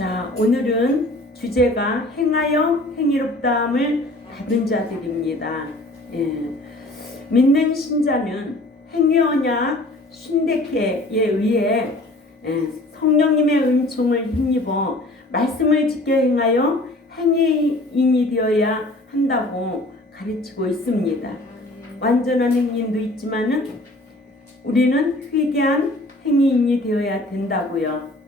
자, 오늘은 주제가 행하여 행위롭다함을 받은 자들입니다. 믿는 신자는 행위언약 신대케에 의해 성령님의 은총을 힘입어 말씀을 지켜 행하여 행위인이 되어야 한다고 가르치고 있습니다. 완전한 행위인도 있지만은 우리는 회개한 행위인이 되어야 된다고요.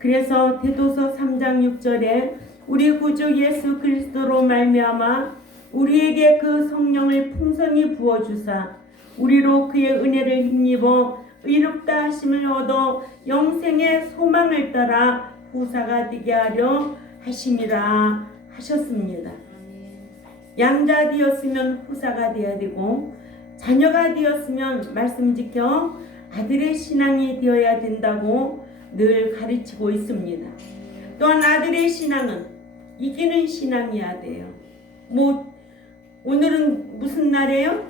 그래서 디도서 3장 6절에 우리 구주 예수 그리스도로 말미암아 우리에게 그 성령을 풍성히 부어주사 우리로 그의 은혜를 힘입어 의롭다 하심을 얻어 영생의 소망을 따라 후사가 되게 하려 하심이라 하셨습니다. 양자 되었으면 후사가 되어야 되고 자녀가 되었으면 말씀 지켜 아들의 신앙이 되어야 된다고 늘 가르치고 있습니다. 또한 아들의 신앙은 이기는 신앙이어야 돼요. 오늘은 무슨 날이에요?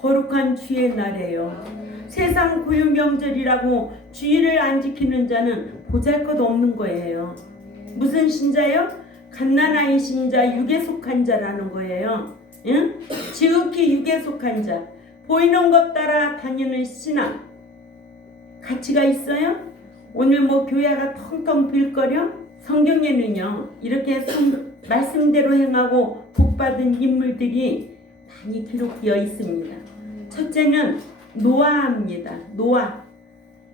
거룩한 주의 날이에요. 세상 고유 명절이라고 주의를 안 지키는 자는 보잘것없는 거예요. 무슨 신자예요? 갓난아이 신자, 육에 속한 자라는 거예요. 응? 지극히 육에 속한 자, 보이는 것 따라 다니는 신앙 가치가 있어요? 오늘 교회가 텅텅 빌거려? 성경에는요 이렇게 말씀대로 행하고 복받은 인물들이 많이 기록되어 있습니다. 첫째는 노아입니다. 노아.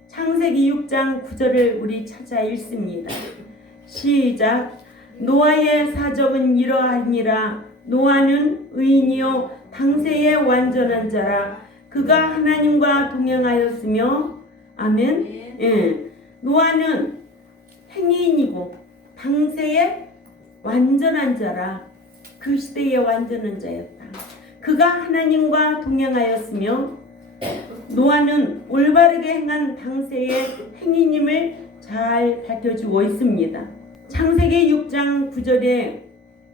창세기 6장 9절을 우리 찾아 읽습니다. 시작. 노아의 사적은 이러하니라. 노아는 의인이요 당세의 완전한 자라. 그가 하나님과 동행하였으며 아멘. 노아는 행위인이고 당세의 완전한 자라. 그 시대의 완전한 자였다. 그가 하나님과 동행하였으며 노아는 올바르게 행한 당세의 행위님을 잘 밝혀주고 있습니다. 창세기 6장 9절에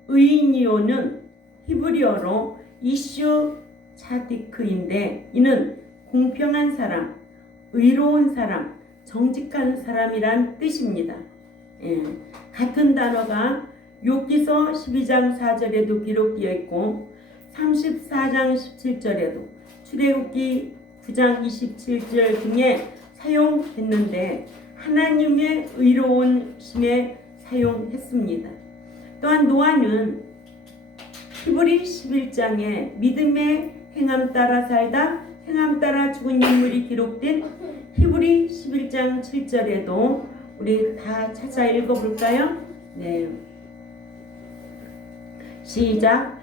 의인이요는 히브리어로 이슈 차디크인데 이는 공평한 사람, 의로운 사람, 정직한 사람이란 뜻입니다. 같은 단어가 욥기서 12장 4절에도 기록되어 있고 34장 17절에도 출애굽기 9장 27절 등에 사용했는데 하나님의 의로운 심에 사용했습니다. 또한 노아는 히브리 11장에 믿음의 행함 따라 살다 행함 따라 죽은 인물이 기록된 히브리 11장 7절에도 우리 다 찾아 읽어볼까요? 네. 시작.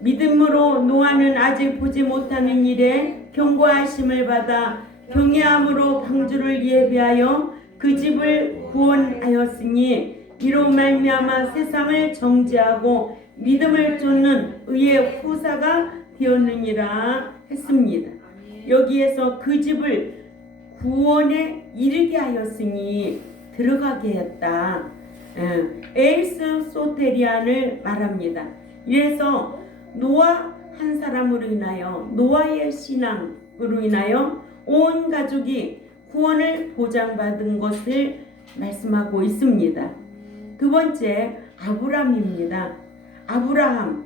믿음으로 노아는 아직 보지 못하는 일에 경고하심을 받아 경외함으로 방주를 예비하여 그 집을 구원하였으니 이로 말미암아 세상을 정죄하고 믿음을 쫓는 의의 후사가 되었느니라 했습니다. 여기에서 그 집을 구원에 이르게 하였으니 들어가게 했다. 에이스 소테리안을 말합니다. 이래서 노아 한 사람으로 인하여 노아의 신앙으로 인하여 온 가족이 구원을 보장받은 것을 말씀하고 있습니다. 두 번째 아브람입니다. 아브라함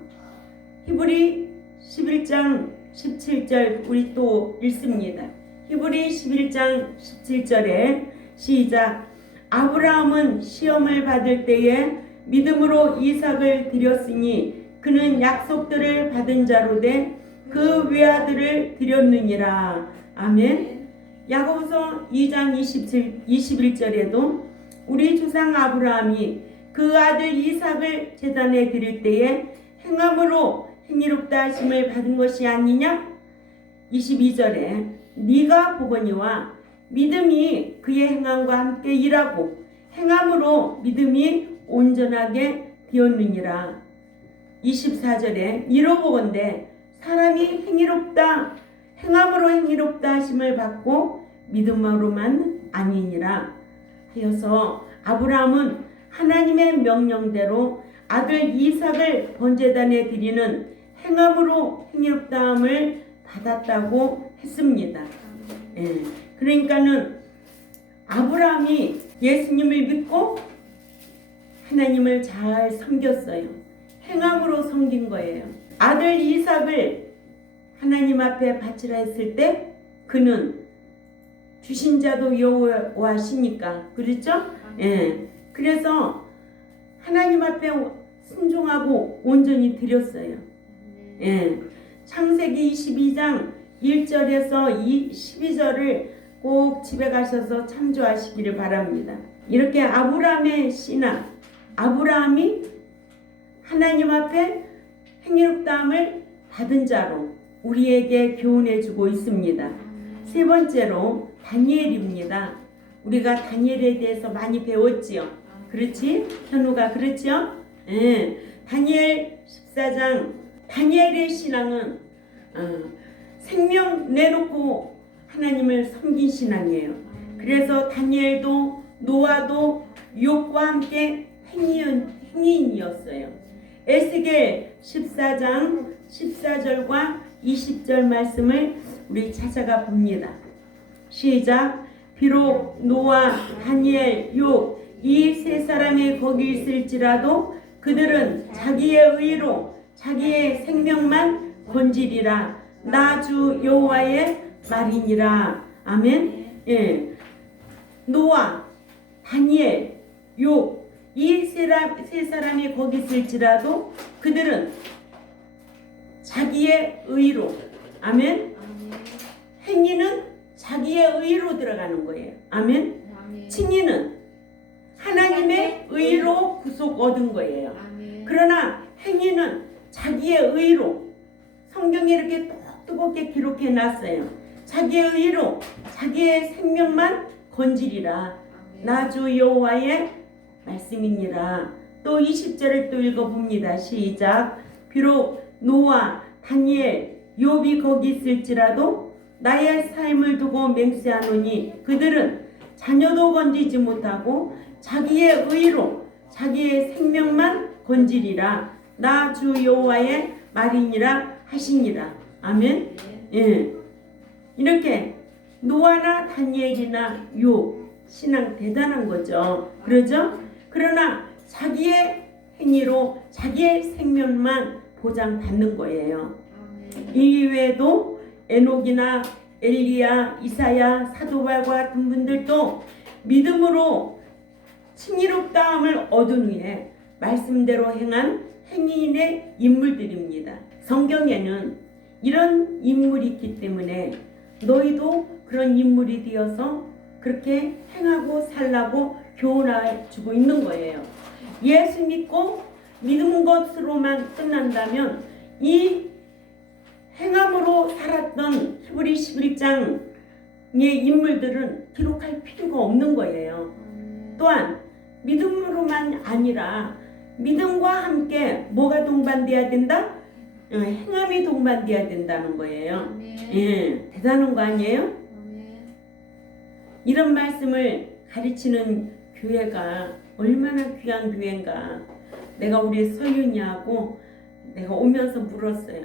히브리 11장 17절 우리 또 읽습니다. 히브리 11장 17절에 시작. 아브라함은 시험을 받을 때에 믿음으로 이삭을 드렸으니 그는 약속들을 받은 자로 돼 그 외아들을 드렸느니라. 아멘. 야고보서 2장 21절에도 우리 조상 아브라함이 그 아들 이삭을 제단에 드릴 때에 행함으로 행위롭다 하심을 받은 것이 아니냐? 22절에 네가 보거니와 믿음이 그의 행함과 함께 일하고 행함으로 믿음이 온전하게 되었느니라. 24절에 이로 보건대 사람이 행함으로 행위롭다 하심을 받고 믿음으로만 아니니라 하여서 아브라함은 하나님의 명령대로 아들 이삭을 번제단에 드리는 행함으로 행위롭다함을 받았다고 했습니다. 그러니까는 아브라함이 예수님을 믿고 하나님을 잘 섬겼어요. 행함으로 섬긴 거예요. 아들 이삭을 하나님 앞에 바치라 했을 때 그는 주신 자도 여호와시니까, 그렇죠? 예. 그래서 하나님 앞에 순종하고 온전히 드렸어요. 예. 창세기 22장 1절에서 12절을 꼭 집에 가셔서 참조하시기를 바랍니다. 이렇게 아브라함의 신앙, 아브라함이 하나님 앞에 행위롭다함을 받은 자로 우리에게 교훈해 주고 있습니다. 세 번째로 다니엘입니다. 우리가 다니엘에 대해서 많이 배웠지요. 그렇지? 현우가 그렇죠? 예. 다니엘 14장 다니엘의 신앙은 생명 내놓고 하나님을 섬긴 신앙이에요. 그래서 다니엘도 노아도 욥과 함께 행위인이었어요. 에스겔 14장 14절과 20절 말씀을 우리 찾아가 봅니다. 시작. 비록 노아, 다니엘, 욥 이 세 사람이 거기 있을지라도 그들은 자기의 의로 자기의 생명만 건지리라. 나 주 여호와의 말이니라. 아멘. 예. 노아, 다니엘, 욥 이 세 사람이 거기 있을지라도 그들은 자기의 의로, 아멘. 행위는 자기의 의로 들어가는 거예요. 아멘. 칭의는 하나님의 의로 구속 얻은 거예요. 그러나 행위는 자기의 의로, 성경에 이렇게 똑똑하게 기록해 놨어요. 자기의 의로 자기의 생명만 건지리라. 나 주 여호와의 말씀이니라. 또 20절을 또 읽어봅니다. 시작. 비록 노아, 다니엘, 욥이 거기 있을지라도 나의 삶을 두고 맹세하노니 그들은 자녀도 건지지 못하고 자기의 의로 자기의 생명만 건지리라. 나 주 여호와의 말이니라 하시니라. 아멘. 예. 이렇게 노아나 다니엘이나 욥 신앙 대단한 거죠. 그러죠? 그러나 자기의 행위로 자기의 생명만 보장받는 거예요. 이외에도 에녹이나 엘리야, 이사야, 사도발과 같은 분들도 믿음으로 칭의롭다함을 얻은 후에 말씀대로 행한 행위인의 인물들입니다. 성경에는 이런 인물이 있기 때문에 너희도 그런 인물이 되어서 그렇게 행하고 살라고 교훈해 주고 있는 거예요. 예수 믿고 믿은 것으로만 끝난다면 이 행함으로 살았던 히브리 11장의 인물들은 기록할 필요가 없는 거예요. 또한 믿음으로만 아니라 믿음과 함께 뭐가 동반돼야 된다? 행함이 동반돼야 된다는 거예요. 예, 대단한 거 아니에요? 이런 말씀을 가르치는 교회가 얼마나 귀한 교회인가. 내가 우리 서윤이하고 내가 오면서 물었어요.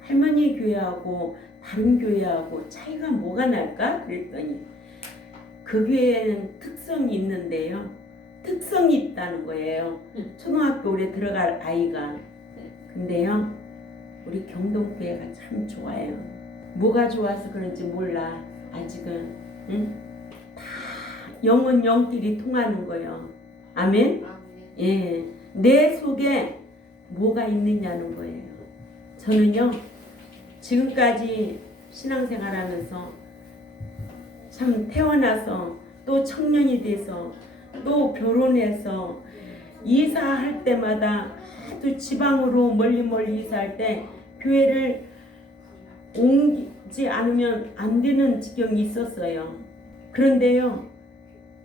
할머니 교회하고 다른 교회하고 차이가 뭐가 날까? 그랬더니 그 교회에는 특성이 있는데요. 특성이 있다는 거예요. 초등학교 올해 들어갈 아이가. 근데요, 우리 경동교회가 참 좋아요. 뭐가 좋아서 그런지 몰라. 아직은. 응? 다 영은 영끼리 통하는 거예요. 아멘? 예. 내 속에 뭐가 있느냐는 거예요. 저는요, 지금까지 신앙생활하면서 참 태어나서 또 청년이 돼서 또 결혼해서 이사할 때마다 하도 지방으로 멀리 이사할 때 교회를 옮기지 않으면 안 되는 지경이 있었어요. 그런데요,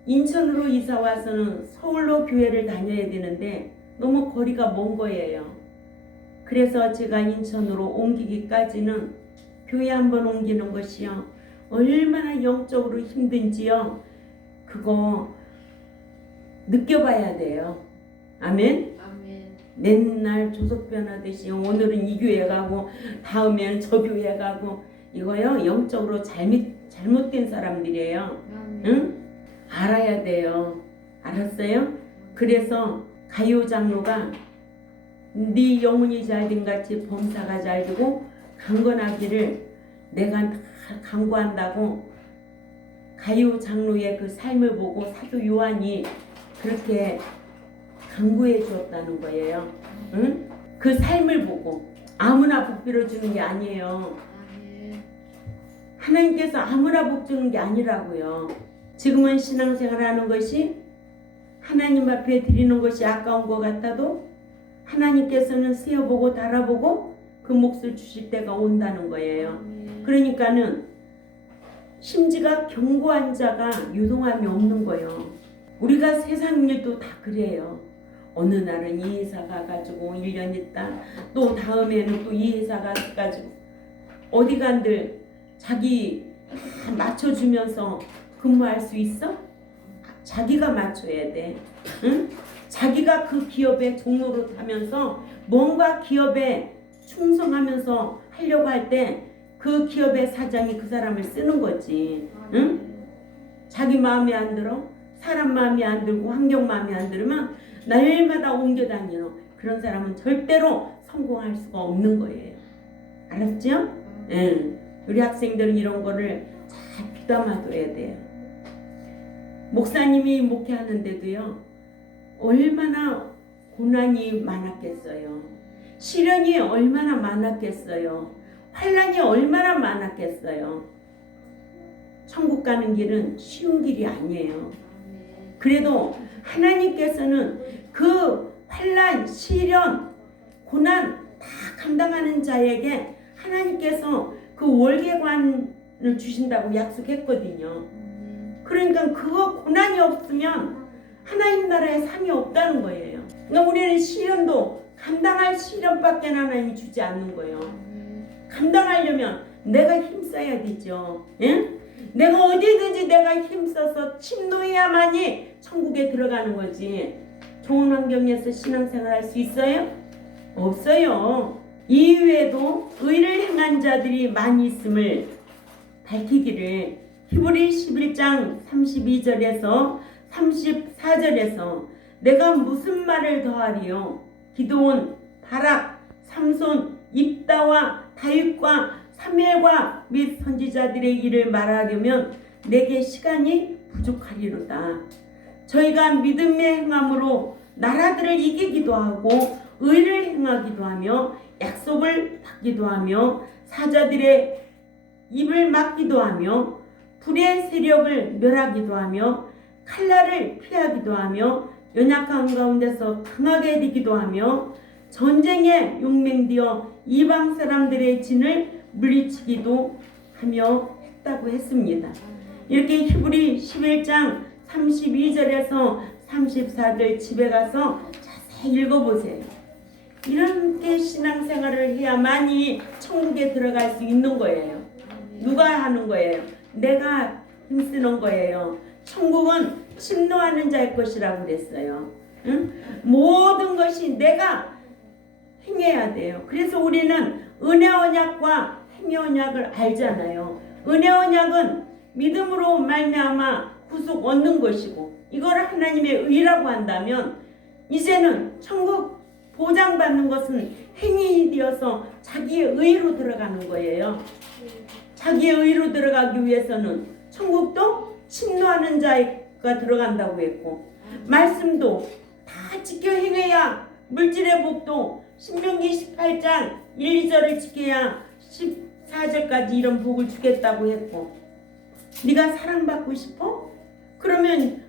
인천으로 이사 와서는 서울로 교회를 다녀야 되는데 너무 거리가 먼 거예요. 그래서 제가 인천으로 옮기기까지는 교회 한번 옮기는 것이요 얼마나 영적으로 힘든지요 그거 느껴봐야 돼요. 아멘? 맨날 조속 변하듯이 오늘은 이 교회 가고 다음에는 저 교회 가고 이거요 영적으로 잘못된 사람들이에요. 응? 알아야 돼요. 알았어요? 그래서 가요 장로가 네 영혼이 잘된 같이 범사가 잘되고 강건하기를 내가 다 강구한다고 가요 장로의 그 삶을 보고 사도 요한이 그렇게 강구해 주었다는 거예요. 응? 그 삶을 보고 아무나 복 빌어주는 게 아니에요. 하나님께서 아무나 복 주는 게 아니라고요. 지금은 신앙생활하는 것이 하나님 앞에 드리는 것이 아까운 것 같아도 하나님께서는 세어보고 달아보고 그 몫을 주실 때가 온다는 거예요. 그러니까는 심지가 견고한 자가 유동함이 없는 거예요. 우리가 세상 일도 다 그래요. 어느 날은 이 회사가 가지고 1년 있다 또 다음에는 또 이 회사가 가지고 어디 간들 자기 다 맞춰주면서 근무할 수 있어? 자기가 맞춰야 돼. 응? 자기가 그 기업의 종로로 타면서 뭔가 기업에 충성하면서 하려고 할 때 그 기업의 사장이 그 사람을 쓰는 거지. 응? 자기 마음에 안 들어? 사람 마음에 안 들고 환경 마음에 안 들으면 날마다 옮겨 다니는 그런 사람은 절대로 성공할 수가 없는 거예요. 알았죠? 응. 우리 학생들은 이런 거를 잘 귀담아둬야 돼요. 목사님이 목회하는데도요. 얼마나 고난이 많았겠어요. 시련이 얼마나 많았겠어요. 환난이 얼마나 많았겠어요. 천국 가는 길은 쉬운 길이 아니에요. 그래도 하나님께서는 그 환난, 시련, 고난 다 감당하는 자에게 하나님께서 그 월계관을 주신다고 약속했거든요. 그러니까 그거 고난이 없으면 하나님 나라에 상이 없다는 거예요. 그러니까 우리는 시련도 감당할 시련밖에 하나님이 주지 않는 거예요. 감당하려면 내가 힘써야 되죠. 예? 내가 어디든지 내가 힘써서 침노해야만이 천국에 들어가는 거지. 좋은 환경에서 신앙생활 할 수 있어요? 없어요. 이외에도 의를 행한 자들이 많이 있음을 밝히기를 히브리 11장 32절에서 34절에서 내가 무슨 말을 더하리요? 기드온, 바락, 삼손, 입다와 다윗과 사무엘과 및 선지자들의 일을 말하려면 내게 시간이 부족하리로다. 저희가 믿음의 행함으로 나라들을 이기기도 하고 의를 행하기도 하며 약속을 받기도 하며 사자들의 입을 막기도 하며 불의 세력을 멸하기도 하며 칼날을 피하기도 하며 연약한 가운데서 강하게 되기도 하며 전쟁에 용맹되어 이방 사람들의 진을 물리치기도 하며 했다고 했습니다. 이렇게 히브리 11장 32절에서 34절 집에 가서 자세히 읽어보세요. 이렇게 신앙생활을 해야만이 천국에 들어갈 수 있는 거예요. 누가 하는 거예요? 내가 힘쓰는 거예요. 천국은 침노하는 자의 것이라고 그랬어요. 응? 모든 것이 내가 행해야 돼요. 그래서 우리는 은혜 언약과 행위 언약을 알잖아요. 은혜 언약은 믿음으로 말미암아 구속 얻는 것이고 이걸 하나님의 의라고 한다면 이제는 천국 보장받는 것은 행위 되어서 자기의 의로 들어가는 거예요. 자기의 의로 들어가기 위해서는 천국도 침노하는 자가 들어간다고 했고 말씀도 다 지켜 행해야 물질의 복도 신명기 18장 1, 2절을 지켜야 14절까지 이런 복을 주겠다고 했고 네가 사랑받고 싶어? 그러면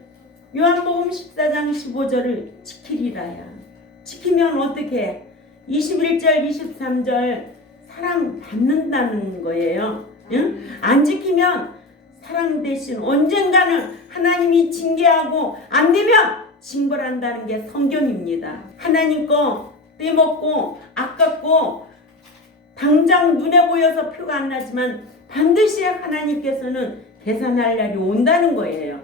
요한복음 14장 15절을 지키리라야. 지키면 어떻게 21절 23절 사랑받는다는 거예요. 응? 안 지키면 사랑 대신 언젠가는 하나님이 징계하고 안 되면 징벌한다는 게 성경입니다. 하나님 거 빼먹고 아깝고 당장 눈에 보여서 표가 안 나지만 반드시 하나님께서는 계산할 날이 온다는 거예요.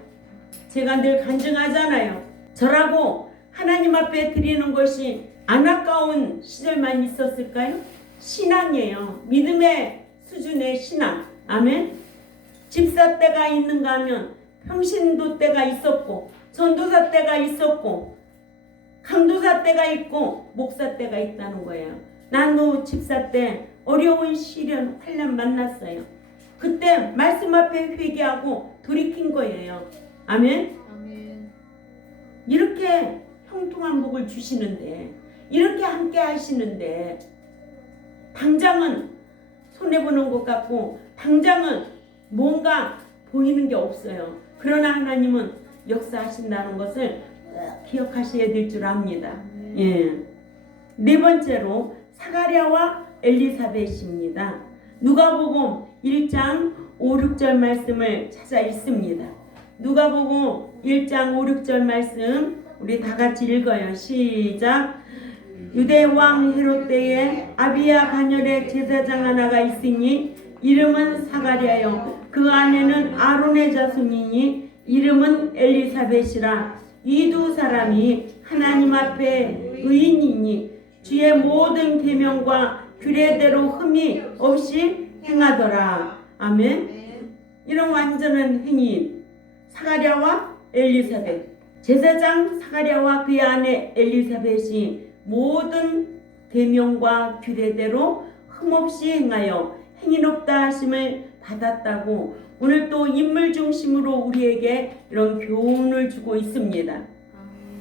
제가 늘 간증하잖아요. 저라고 하나님 앞에 드리는 것이 안 아까운 시절만 있었을까요? 신앙이에요. 믿음의 수준의 신앙. 아멘. 집사 때가 있는가 하면 평신도 때가 있었고 전도사 때가 있었고 강도사 때가 있고 목사 때가 있다는 거예요. 나도 집사 때 어려운 시련, 환난 만났어요. 그때 말씀 앞에 회개하고 돌이킨 거예요. 아멘? 아멘. 이렇게 형통한 복을 주시는데, 이렇게 함께 하시는데, 당장은 손해보는 것 같고 당장은 뭔가 보이는 게 없어요. 그러나 하나님은 역사하신다는 것을 기억하셔야 될 줄 압니다. 예. 네 번째로 사가랴와 엘리사벳입니다. 누가복음 1장 5, 6절 말씀을 찾아 읽습니다. 누가복음 1장 5, 6절 말씀 우리 다 같이 읽어요. 시작. 유대 왕 헤롯 때에 아비야 가녀의 제사장 하나가 있으니 이름은 사가랴요. 그 아내는 아론의 자손이니 이름은 엘리사벳이라. 이 두 사람이 하나님 앞에 의인이니 주의 모든 계명과 규례대로 흠이 없이 행하더라. 아멘. 이런 완전한 행위인 사가랴와 엘리사벳, 제사장 사가랴와 그의 아내 엘리사벳이 모든 계명과 규례대로 흠없이 행하여 행위롭다 하심을 받았다고 오늘 또 인물 중심으로 우리에게 이런 교훈을 주고 있습니다.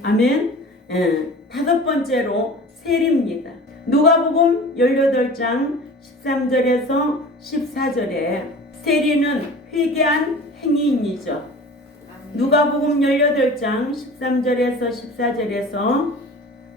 아멘. 예. 다섯 번째로 세리입니다. 누가복음 18장 13절에서 14절에 세리는 회개한 행위인이죠. 누가복음 18장 13절에서 14절에서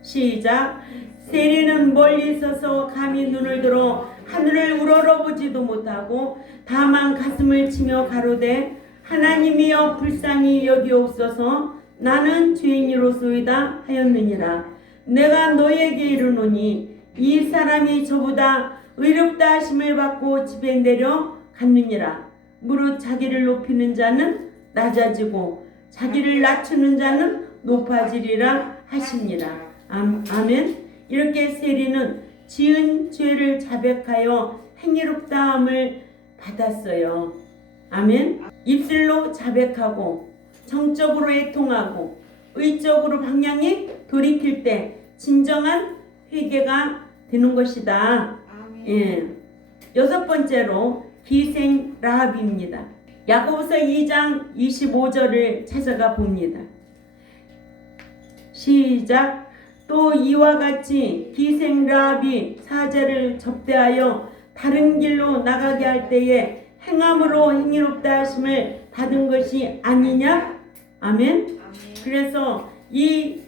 시작. 세리는 멀리 서서 감히 눈을 들어 하늘을 우러러보지도 못하고 다만 가슴을 치며 가로되 하나님이여 불쌍히 여기옵소서 나는 죄인이로소이다 하였느니라. 내가 너에게 이르노니 이 사람이 저보다 의롭다 하심을 받고 집에 내려갔느니라. 무릇 자기를 높이는 자는 낮아지고 자기를 낮추는 자는 높아지리라 하시니라. 아멘. 이렇게 세리는 지은 죄를 자백하여 행위롭다함을 받았어요. 아멘. 입술로 자백하고 정적으로 애통하고 의적으로 방향이 돌이킬 때 진정한 회개가 되는 것이다. 예. 여섯 번째로 기생 라합입니다. 야고보서 2장 25절을 찾아가 봅니다. 시작. 또 이와 같이 기생 라합이 사자를 접대하여 다른 길로 나가게 할 때에 행함으로 행위롭다 하심을 받은 것이 아니냐? 아멘. 그래서 이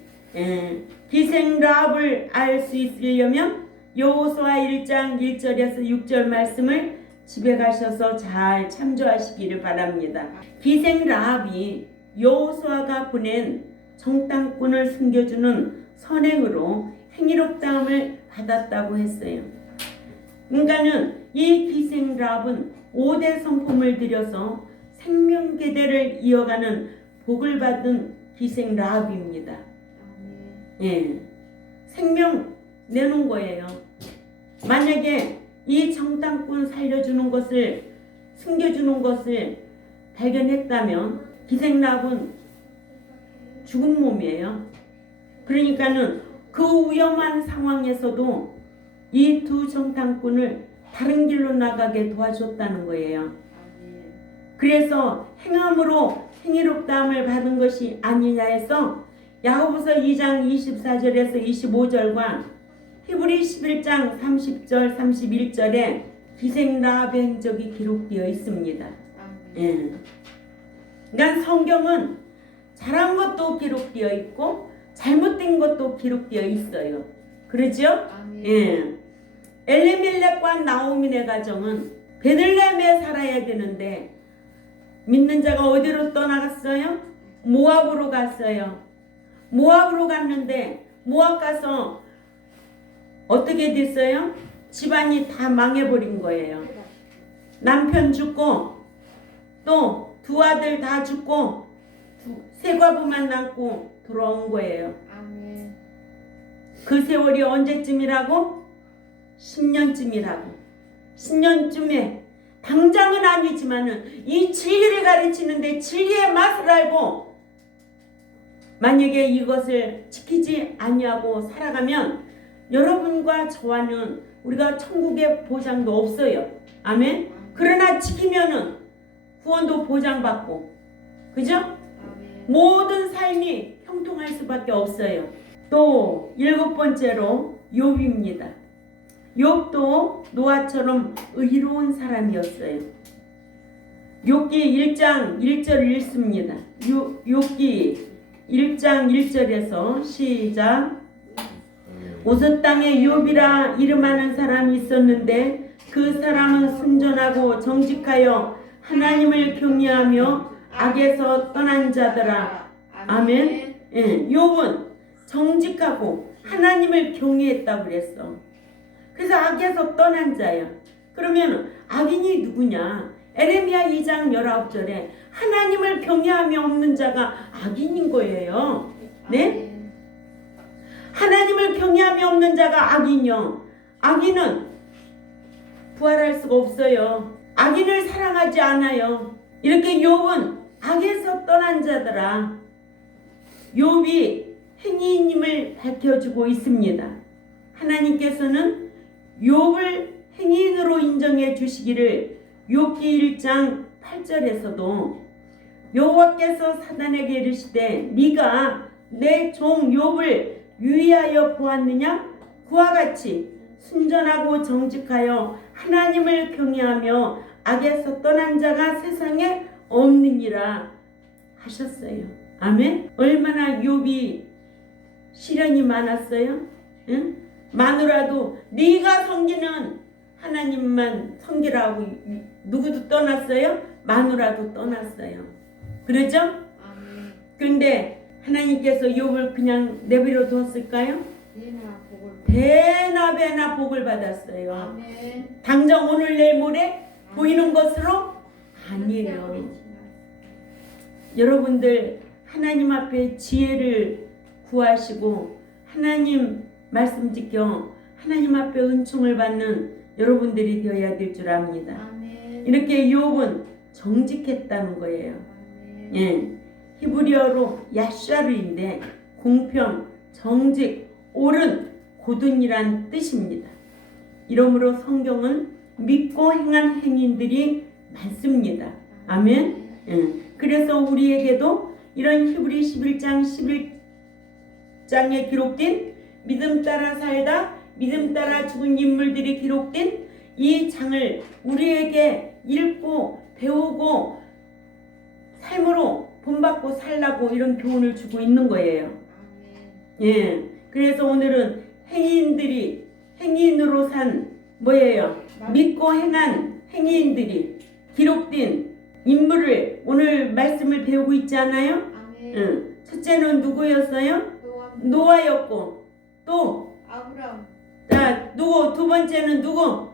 기생 라합을 알 수 있으려면 여호수아 1장 1절에서 6절 말씀을 집에 가셔서 잘 참조하시기를 바랍니다. 기생 라합이 여호수아가 보낸 정탐꾼을 숨겨주는 선행으로 행위롭다함을 받았다고 했어요. 인간은 이 기생 라합은 5대 성품을 들여서 생명계대를 이어가는 복을 받은 기생 라합입니다. 예, 생명 내놓은 거예요. 만약에 이 정탐꾼 살려주는 것을 숨겨주는 것을 발견했다면 기생 라합은 죽은 몸이에요. 그러니까는 그 위험한 상황에서도 이 두 정탐꾼을 다른 길로 나가게 도와줬다는 거예요. 그래서 행함으로 행위롭다함을 받은 것이 아니냐 해서 야고보서 2장 24절에서 25절과 히브리 11장 30절 31절에 기생 라합의 행적이 기록되어 있습니다. 예. 그러니까 성경은 잘한 것도 기록되어 있고 잘못된 것도 기록되어 있어요. 그러죠? 예. 엘리멜렉과 나오미네 가정은 베들레헴에 살아야 되는데 믿는 자가 어디로 떠나갔어요? 모압으로 갔어요. 모압으로 갔는데 모압 가서 어떻게 됐어요? 집안이 다 망해버린 거예요. 남편 죽고 또 두 아들 다 죽고 세 과부만 남고 돌아온 거예요. 그 세월이 언제쯤이라고? 10년쯤이라고. 10년쯤에 당장은 아니지만은 이 진리를 가르치는데 진리의 맛을 알고 만약에 이것을 지키지 아니하고 살아가면 여러분과 저와는 우리가 천국의 보장도 없어요. 아멘. 그러나 지키면은 구원도 보장받고, 그죠? 모든 삶이 형통할 수밖에 없어요. 또 7번째로 욥입니다. 욥도 노아처럼 의로운 사람이었어요. 욥기 1장 1절 읽습니다. 욥기 1장 1절에서 시작. 오스 땅에 욥이라 이름하는 사람이 있었는데 그 사람은 순전하고 정직하여 하나님을 경외하며 악에서 떠난 자더라. 아멘. 예, 욥은 정직하고 하나님을 경외했다고 그랬어. 그래서 악에서 떠난 자야. 그러면 악인이 누구냐? 에레미야 2장 19절에 하나님을 경외하며 없는 자가 악인인 거예요. 네? 하나님을 경외하며 없는 자가 악인이요. 악인은 부활할 수가 없어요. 악인을 사랑하지 않아요. 이렇게 욥은 악에서 떠난 자더라. 욥이 행위인임을 밝혀주고 있습니다. 하나님께서는 욥을 행위인으로 인정해 주시기를 욥기 1장 8절에서도 여호와께서 사단에게 이르시되 네가 내 종 욥을 유의하여 보았느냐? 그와 같이 순전하고 정직하여 하나님을 경외하며 악에서 떠난 자가 세상에 없느니라 하셨어요. 아멘. 얼마나 욥이 시련이 많았어요. 응? 마누라도 네가 섬기는 하나님만 섬기라고 누구도 떠났어요? 마누라도 떠났어요. 그러죠? 그런데 하나님께서 욥을 그냥 내버려 두었을까요? 배나 복을 받았어요. 아멘. 당장 오늘 내일 모레 보이는 것으로 아니에요. 여러분들 하나님 앞에 지혜를 구하시고 하나님 말씀 지켜 하나님 앞에 은총을 받는 여러분들이 되어야 될 줄 압니다. 아멘. 이렇게 욥은 정직했다는 거예요. 예. 히브리어로 야샤르인데 공평, 정직, 옳은, 고든이란 뜻입니다. 이러므로 성경은 믿고 행한 행인들이 많습니다. 아멘. 예. 그래서 우리에게도 이런 히브리 11장 11장에 기록된 믿음 따라 살다, 믿음 따라 죽은 인물들이 기록된 이 장을 우리에게 읽고 배우고 삶으로 본받고 살라고 이런 교훈을 주고 있는 거예요. 예. 그래서 오늘은 행인으로 산 뭐예요? 믿고 행한 행인들이 기록된 인물을 오늘 말씀을 배우고 있지 않아요? 응. 첫째는 누구였어요? 노아였고 또 아브람. 자, 누구? 두 번째는 누구?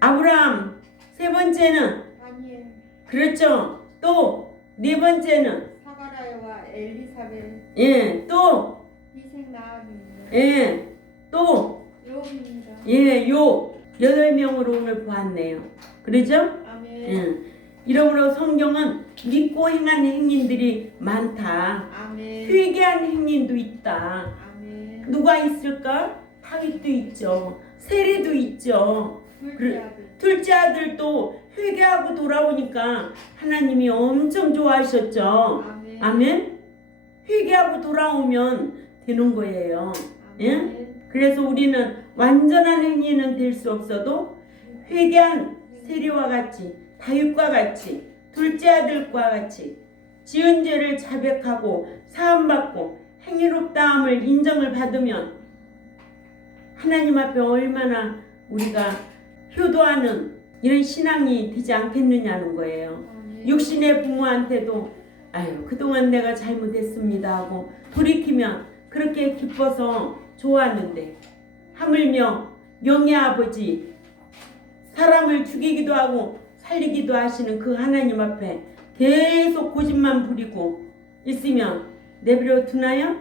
아브람. 세 번째는 다니엘. 그렇죠. 또 네 번째는 사가랴와 엘리사벳. 예, 또 희생 나합입니다. 예, 또 욥입니다. 예, 요 8명으로 오늘 보았네요. 그렇죠? 아멘. 예. 이러므로 성경은 믿고 행한 행인들이 많다. 아멘. 회개한 행인도 있다. 아멘. 누가 있을까? 다윗도 있죠. 세리도 있죠. 둘째 아들. 둘째 아들도 회개하고 돌아오니까 하나님이 엄청 좋아하셨죠. 아멘. 아멘. 회개하고 돌아오면 되는 거예요. 예? 그래서 우리는 완전한 행위는 될 수 없어도 회개한 세리와 같이 다윗과 같이 둘째 아들과 같이 지은 죄를 자백하고 사함받고 행위롭다함을 인정을 받으면 하나님 앞에 얼마나 우리가 효도하는 이런 신앙이 되지 않겠느냐는 거예요. 육신의 부모한테도 아유 그동안 내가 잘못했습니다 하고 돌이키면 그렇게 기뻐서 좋았는데 하물며 영의 아버지 사람을 죽이기도 하고 살리기도 하시는 그 하나님 앞에 계속 고집만 부리고 있으면 내버려 두나요?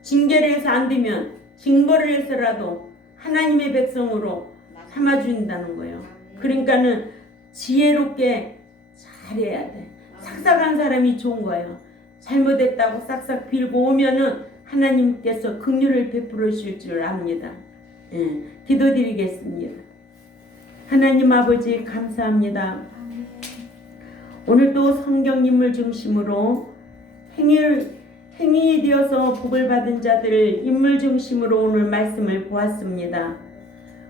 징계를 해서 안 되면 징벌을 해서라도 하나님의 백성으로 삼아준다는 거예요. 그러니까는 지혜롭게 잘해야 돼. 삭삭한 사람이 좋은 거예요. 잘못했다고 싹싹 빌고 오면은 하나님께서 긍휼을 베풀어 주실 줄 압니다. 예, 기도드리겠습니다. 하나님 아버지 감사합니다. 아멘. 오늘도 성경 인물 중심으로 행위 되어서 복을 받은 자들 인물 중심으로 오늘 말씀을 보았습니다.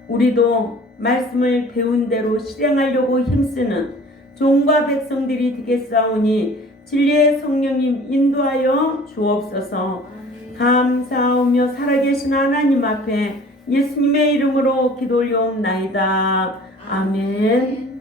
우리도 말씀을 배운 대로 실행하려고 힘쓰는 종과 백성들이 되겠사오니 진리의 성령님 인도하여 주옵소서. 감사하며 살아계신 하나님 앞에 예수님의 이름으로 기도 올려옵나이다. 아멘.